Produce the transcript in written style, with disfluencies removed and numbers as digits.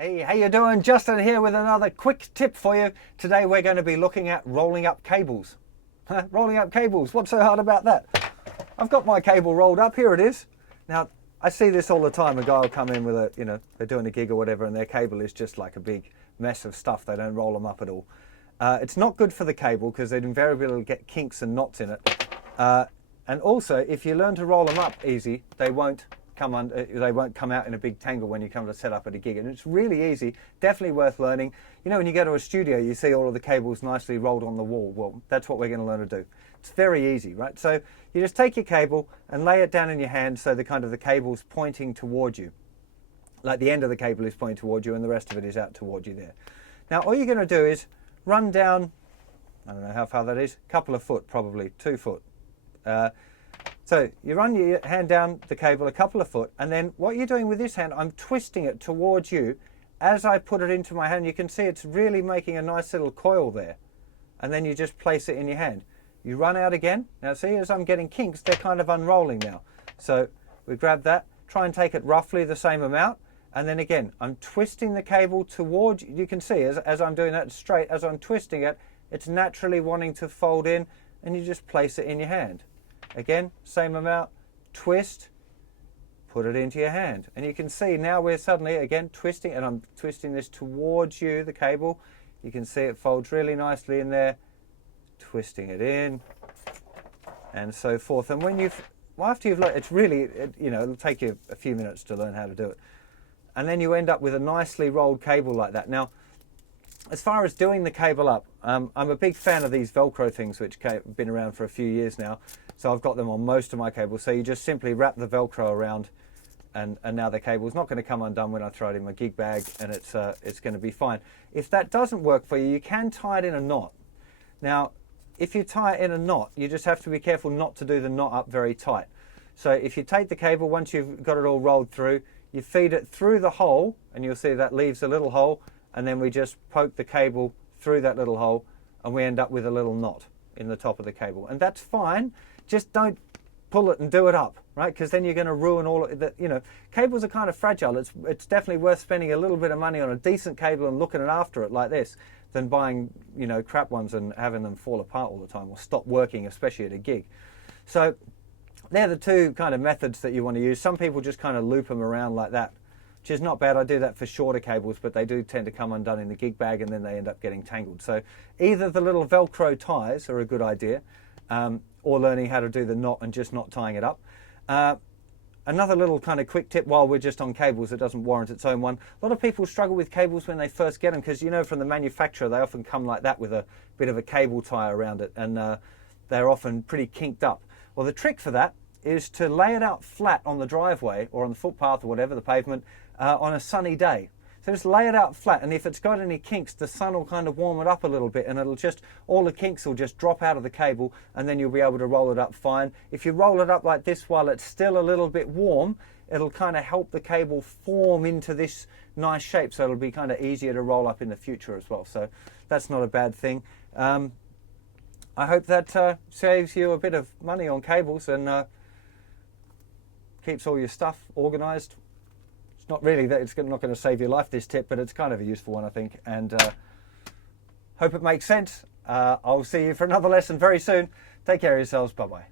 Hey, how you doing? Justin here with another quick tip for you. Today we're going to be looking at rolling up cables. Rolling up cables, what's so hard about that? I've got my cable rolled up, here it is. Now, I see this all the time. A guy will come in with a, they're doing a gig or whatever and their cable is just like a big mess of stuff. They don't roll them up at all. It's not good for the cable because they'd invariably get kinks and knots in it. And also, if you learn to roll them up easy, they won't come out in a big tangle when you come to set up at a gig. And it's really easy, definitely worth learning. You know, when you go to a studio, you see all of the cables nicely rolled on the wall. Well, that's what we're going to learn to do. It's very easy, right? So you just take your cable and lay it down in your hand so the cable's pointing towards you. Like the end of the cable is pointing towards you and the rest of it is out towards you there. Now, all you're going to do is run down, I don't know how far that is, a couple of foot probably, 2 foot. So you run your hand down the cable a couple of foot, and then what you're doing with this hand, I'm twisting it towards you. As I put it into my hand, you can see it's really making a nice little coil there. And then you just place it in your hand. You run out again. Now see, as I'm getting kinks, they're kind of unrolling now. So we grab that, try and take it roughly the same amount, and then again, I'm twisting the cable towards you. You can see as I'm doing that straight, as I'm twisting it, it's naturally wanting to fold in, and you just place it in your hand. Again, same amount, twist, put it into your hand. And you can see now we're suddenly, again, twisting, and I'm twisting this towards you, the cable. You can see it folds really nicely in there, twisting it in, and so forth. And after you've learned, it's really, it'll take you a few minutes to learn how to do it. And then you end up with a nicely rolled cable like that. Now, as far as doing the cable up, I'm a big fan of these Velcro things, which have been around for a few years now. So I've got them on most of my cables. So you just simply wrap the Velcro around, and now the cable's not going to come undone when I throw it in my gig bag, and it's going to be fine. If that doesn't work for you, you can tie it in a knot. Now, if you tie it in a knot, you just have to be careful not to do the knot up very tight. So if you take the cable, once you've got it all rolled through, you feed it through the hole, and you'll see that leaves a little hole, and then we just poke the cable through that little hole, and we end up with a little knot in the top of the cable. And that's fine, just don't pull it and do it up, right? Because then you're going to ruin all of it. Cables are kind of fragile. It's definitely worth spending a little bit of money on a decent cable and looking after it like this than buying, crap ones and having them fall apart all the time or stop working, especially at a gig. So they're the two kind of methods that you want to use. Some people just kind of loop them around like that, which is not bad. I do that for shorter cables, but they do tend to come undone in the gig bag and then they end up getting tangled. So either the little Velcro ties are a good idea, or learning how to do the knot and just not tying it up. Another little kind of quick tip while we're just on cables that doesn't warrant its own one. A lot of people struggle with cables when they first get them because, from the manufacturer, they often come like that with a bit of a cable tie around it, and they're often pretty kinked up. Well, the trick for that is to lay it out flat on the driveway or on the footpath or whatever, the pavement, on a sunny day. So just lay it out flat, and if it's got any kinks, the sun will kind of warm it up a little bit, and all the kinks will just drop out of the cable, and then you'll be able to roll it up fine. If you roll it up like this while it's still a little bit warm, it'll kind of help the cable form into this nice shape, so it'll be kind of easier to roll up in the future as well. So that's not a bad thing. I hope that saves you a bit of money on cables and keeps all your stuff organized. Not really that it's not going to save your life, this tip, but it's kind of a useful one, I think, and hope it makes sense. I'll see you for another lesson very soon. Take care of yourselves. Bye-bye.